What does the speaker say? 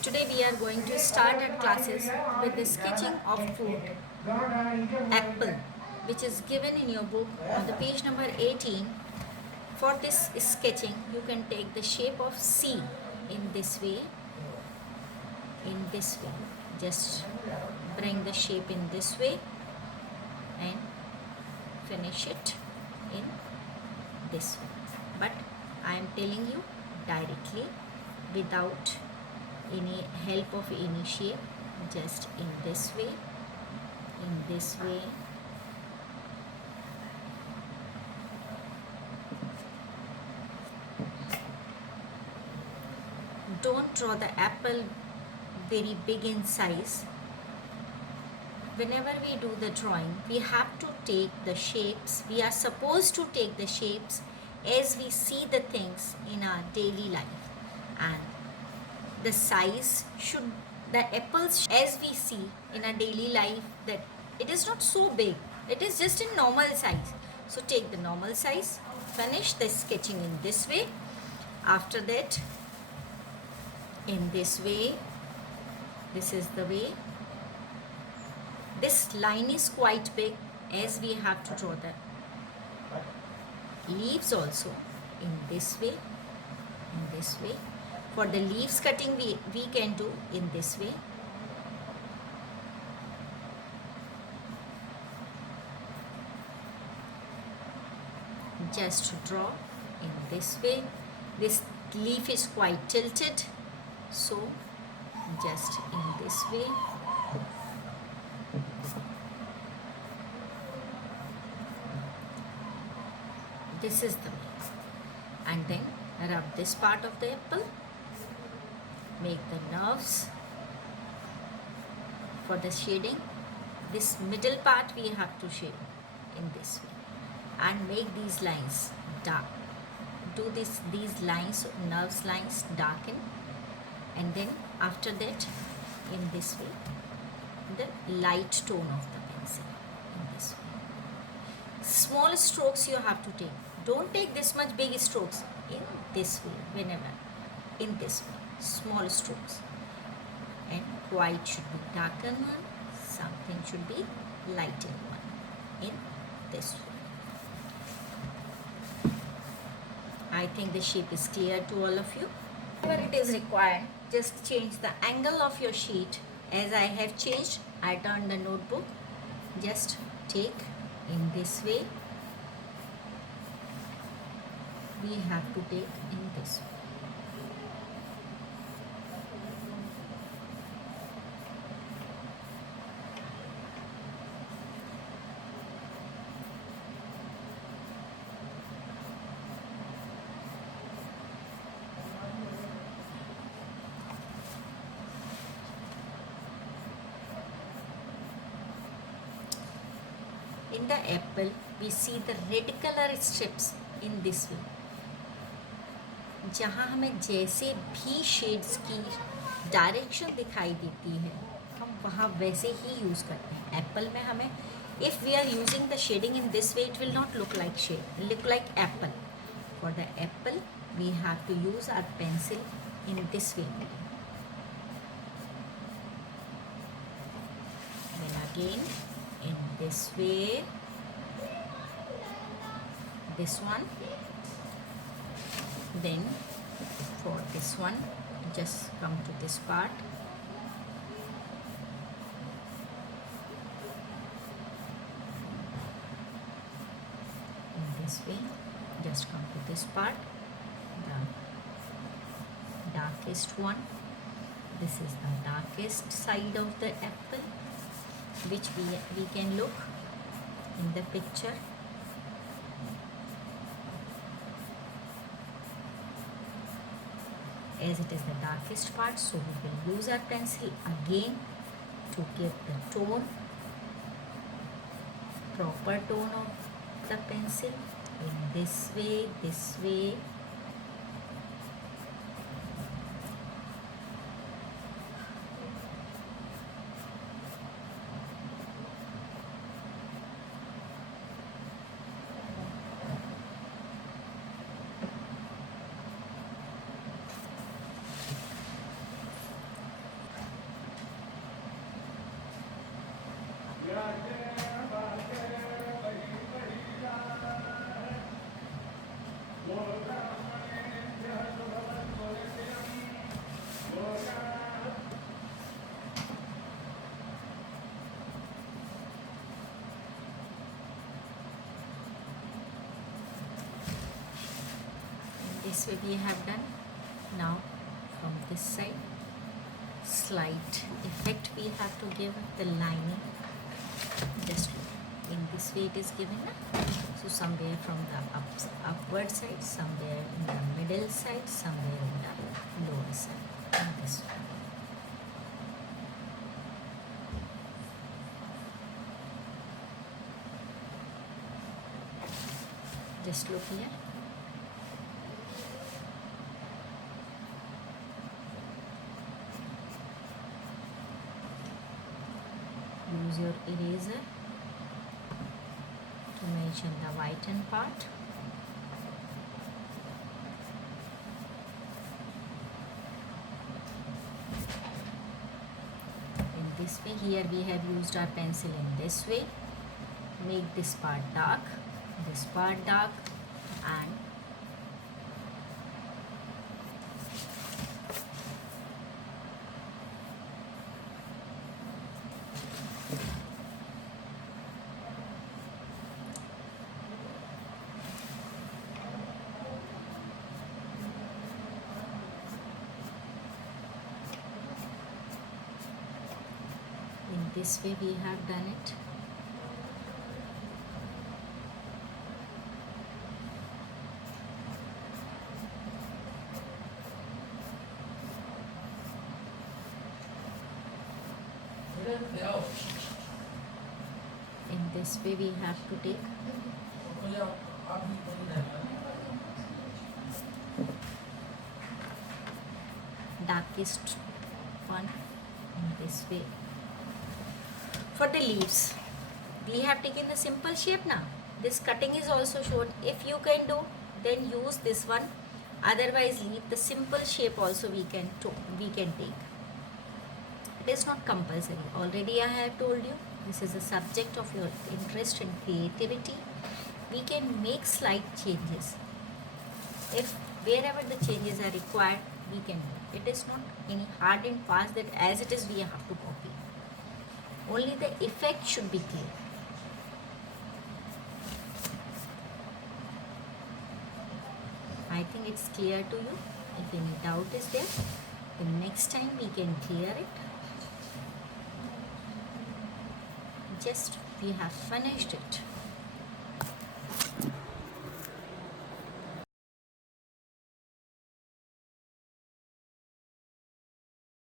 Today we are going to start our classes with the sketching of fruit apple, which is given in your book on the page number 18. For this sketching you can take the shape of C in this way, just bring the shape in this way and finish it in this way. But I am telling you directly without any help of any shape, just in this way, don't draw the apple very big in size. Whenever we do the drawing, we have to take the shapes, we are supposed to take the shapes as we see the things in our daily life, and the size should, the apples as we see in our daily life, that it is not so big, it is just in normal size. So take the normal size, finish the sketching in this way. After that, in this way, this is the way. This line is quite big as we have to draw the leaves also in this way, For the leaves cutting we can do in this way. Just to draw in this way. This leaf is quite tilted, so just in this way. This is the way. And then rub this part of the apple, make the nerves for the shading. This middle part we have to shade in this way and make these lines dark. Do these lines, nerves lines, darken, and then after that in this way the light tone of the pencil in this way. Small strokes you have to take. Don't take this much big strokes. In this way, whenever in this way, small strokes, and white should be darker one, something should be lighter one in this way. I think the shape is clear to all of you. Whenever it is required, just change the angle of your sheet. As I have changed, I turned the notebook. Just take in this way. We have to take in this way. In the apple, we see the red color strips in this way. जहाँ हमें जैसे भी shades की direction दिखाई देती है, हम वहाँ वैसे ही यूज़ करते हैं. एप्पल में हमें, if we are using the shading in this way, it will not look like shade, look like apple. For the apple we have to use our pencil in this way. Then again in this way, this one. Then for this one, just come to this part. In this way, just come to this part, the darkest one. This is the darkest side of the apple, which we can look in the picture. As it is the darkest part, so we will use our pencil again to give the tone, proper tone of the pencil in this way. this way we have done. Now from this side, slight effect we have to give the lining. Just look, in this way it is given. So somewhere from the upward side, somewhere in the middle side, somewhere in the lower side, in this way. Just look here. Use your eraser to mention the whitened part. In this way, here we have used our pencil in this way. Make this part dark, this part dark, and in this way we have done it. In this way we have to take darkest one in this way. For the leaves, we have taken the simple shape now. This cutting is also shown. If you can do, then use this one. Otherwise, leave the simple shape also we can take. It is not compulsory. Already I have told you, this is a subject of your interest and creativity. We can make slight changes. If wherever the changes are required, we can do. It is not any hard and fast that as it is we have to copy. Only the effect should be clear. I think it's clear to you. If any doubt is there, the next time we can clear it. Just we have finished it.